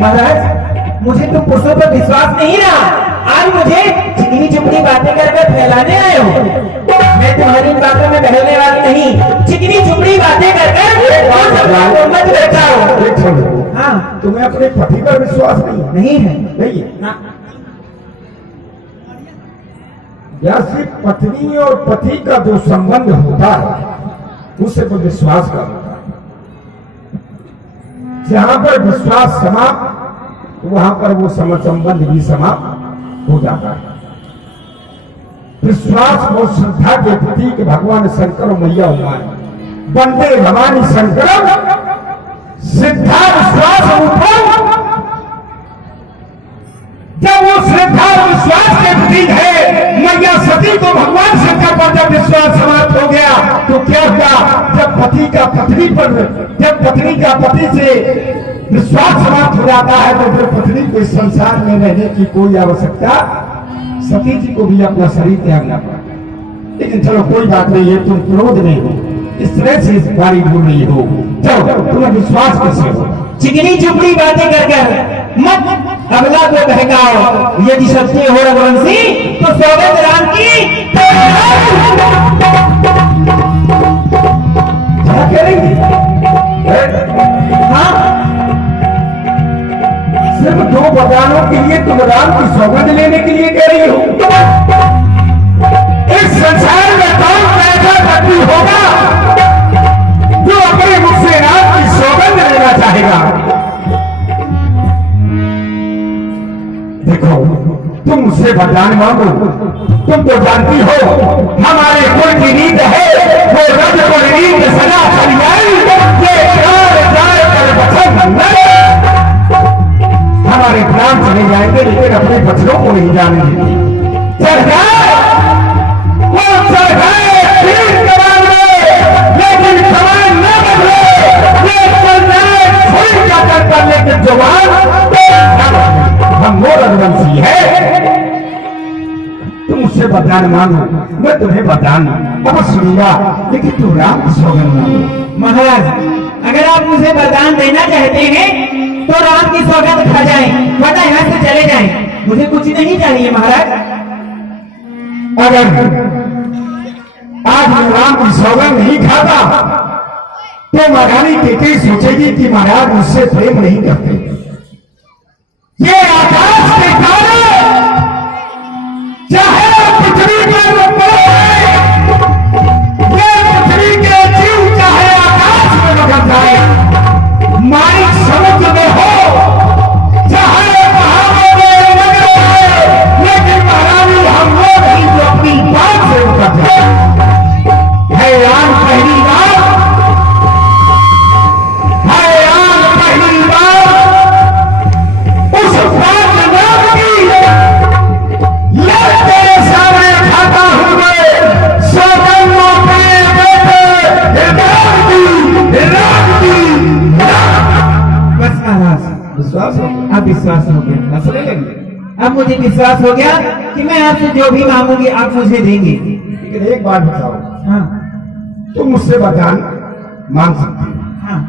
महाराज मुझे तो पुरुषों पर विश्वास नहीं रहा। आज मुझे चिकनी चुपड़ी बातें कर फैलाने आए हो। मैं तुम्हारी बातों में बहलने वाली नहीं। चिकनी चुपड़ी बातें कर मत बैठा हो। हाँ, तुम्हें अपने पति पर विश्वास नहीं है? नहीं है। या सिर्फ पत्नी और पति का जो संबंध होता है उसे पर विश्वास का होता है। जहां पर विश्वास समाप्त वहां पर वो संबंध भी समाप्त हो जाता है। विश्वास और श्रद्धा के प्रतीक भगवान शंकर मैया उमा वंदे भवानी शंकर श्रद्धा विश्वास रूपम। जब वो श्रद्धा और विश्वास के प्रतीक है मैया सती को भगवान शंकर पर जब विश्वास समाप्त हो गया तो क्या हुआ? जब पति का पत्नी पर, जब पत्नी का पति से विश्वास समाप्त हो जाता है तो फिर पत्नी को इस संसार में रहने की कोई आवश्यकता, सती जी को भी अपना शरीर त्यागना पड़ा। लेकिन चलो कोई बात नहीं है, तुम क्रोध में हो, इस तरह से इस बारी बोल रही हो। चलो तुम्हें विश्वास कैसे हो? चिकनी चुपड़ी बातें कर मत अगला को बहकाओ। यदि सत्य हो रघुवंशी तो स्वागत राम की क्या करेंगे? हाँ, सिर्फ 2 वरदानों के लिए तुम राम की सौगंध लेने के लिए कह रही हो? इस संसार में कौन ऐसा व्यक्ति होगा जो अपने मुख से राम की सौगंध लेना चाहेगा? देखो तुम मुझसे वरदान मांगो। तुम तो जानती हो हमारे कुल की नींद है वो रज को नींद सदा चली हमारे प्राण चले जाएंगे लेकिन अपने बच्चों को नहीं जाने देंगे। चढ़ जाए वो चढ़ जाए लेकिन सवाल न बदले। ये चल जाए छुरी का करता लेकिन जवान हम वो रघुवंशी है। तुम उससे वरदान मांगो, मैं तुम्हें वरदान अब सुनूंगा लेकिन तुम राम की सौगंध मांगो। महाराज अगर आप मुझे वरदान देना चाहते हैं तो राम की सौगंध खा जाएं, वरना यहाँ से चले जाएं। मुझे कुछ नहीं चाहिए महाराज। अगर आज मैं राम की सौगंध नहीं खाता तो महारानी केकई सोचेगी कि महाराज मुझसे प्रेम नहीं करते। ये आकाश के तारे चाहे पृथ्वी के ये पृथ्वी के जीव चाहे आकाश में बदल जाए, मालिक समुद्र में हो चाहे पहाड़ों में लगे रहे, लेकिन महारानी हम लोग ही जो अपनी बात से उतर जाए। है राम पहली बार, है राम पहली बार उस बात नाम की लड़के सामने खाता हूं मैं सौगंधों पे बेटे राम की। बस महाराज विश्वास हो गया? अब विश्वास हो गया। हंसने लगी। अब मुझे विश्वास हो गया कि मैं आपसे जो भी मांगूंगी आप मुझे देंगे। लेकिन एक बात बताओ, हाँ तुम मुझसे वरदान मांग सकती हो हाँ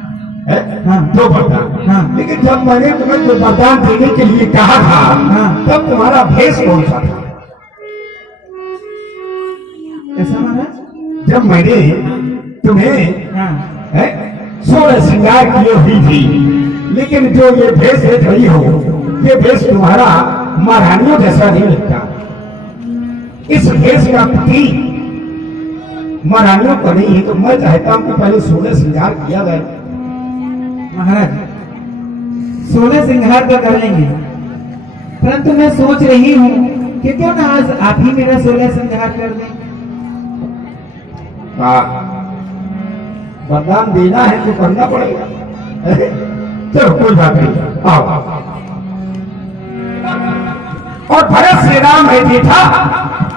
है? हाँ। 2 वरदान। हाँ। लेकिन जब मैंने तुम्हें जो वरदान देने के लिए कहा था हाँ। तब तुम्हारा भेष कौन सा था? ऐसा महाराज? जब मैंने तुम्हें हाँ 16 श्रृंगार किए हुई थी, लेकिन जो ये भेष देख रही हो ये भेष तुम्हारा महारानियों जैसा नहीं लगता। इस भेष का प्रतीक महारानियों को नहीं है, तो मैं चाहता हूं कि पहले 16 श्रृंगार किया जाए। महाराज 16 श्रृंगार तो कर लेंगे, परंतु मैं सोच रही हूँ कि क्यों ना आज आप ही मेरा 16 श्रृंगार कर दें। वरदान देना है तो करना पड़ेगा। चलो कोई बात नहीं, आओ। और भरत श्री राम है जेठा,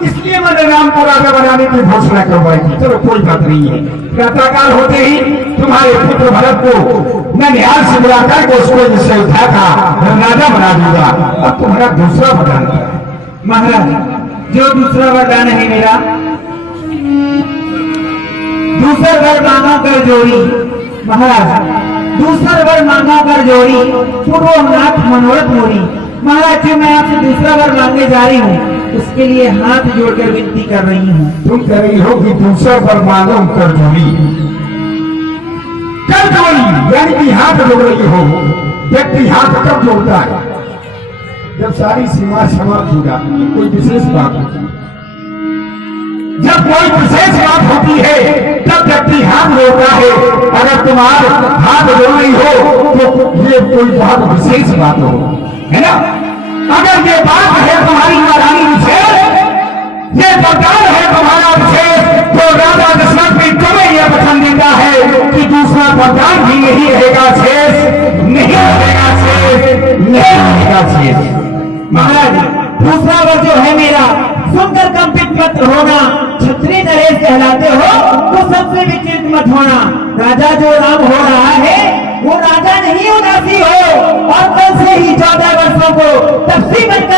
इसलिए मैंने राम को राजा बनाने की घोषणा करवाई थी। चलो कोई बात नहीं है। प्रातःकाल होते ही तुम्हारे पुत्र भरत को मैं निहाल से बुलाकर के उसको जिससे उठा था राजा बना दूंगा। अब तुम्हारा दूसरा वरदान क्या है? महाराज जो दूसरा वरदान है मेरा, दूसरा वरदानों कर जोड़ी। महाराज दूसरा वर मांगा कर जोड़ी, पूर्वनाथ मनोरथ मोरी। महाराज जी, मैं आपसे दूसरा वर मांगने जा रही हूँ, उसके लिए हाथ जोड़कर विनती कर रही हूँ। तुम कह रही हो कि दूसरा पर मांगो कर जोड़ी, कर जोड़ी यानी कि हाथ जोड़ रही हो। व्यक्ति हाथ कब जोड़ता है? जब सारी सीमा समाप्त हो जाती है, कोई विशेष बात होती है। जब कोई विशेष बात होती है तब व्यक्ति हाथ जोड़ता है। अगर तुम्हारे हाथ जोड़ रही हो तो ये कोई बहुत विशेष बात हो, है ना? अगर ये बात है तुम्हारी महारानी विशेष, ये वरदान है तुम्हारा विशेष, तो राजा दशरथ भी तुम्हें यह वचन देता है कि दूसरा वरदान भी नहीं रहेगा शेष, नहीं रहेगा शेष, नहीं रहेगा शेष। महाराज, दूसरा वर जो है मेरा, सुनकर कंपित मत होना, क्षत्रिय नरेश कहलाते हो तो सबसे विचलित मत होना। राजा जो राम हो रहा है वो राजा नहीं उदासी हो, और कल से ही 14 वर्षों को तपसी बनकर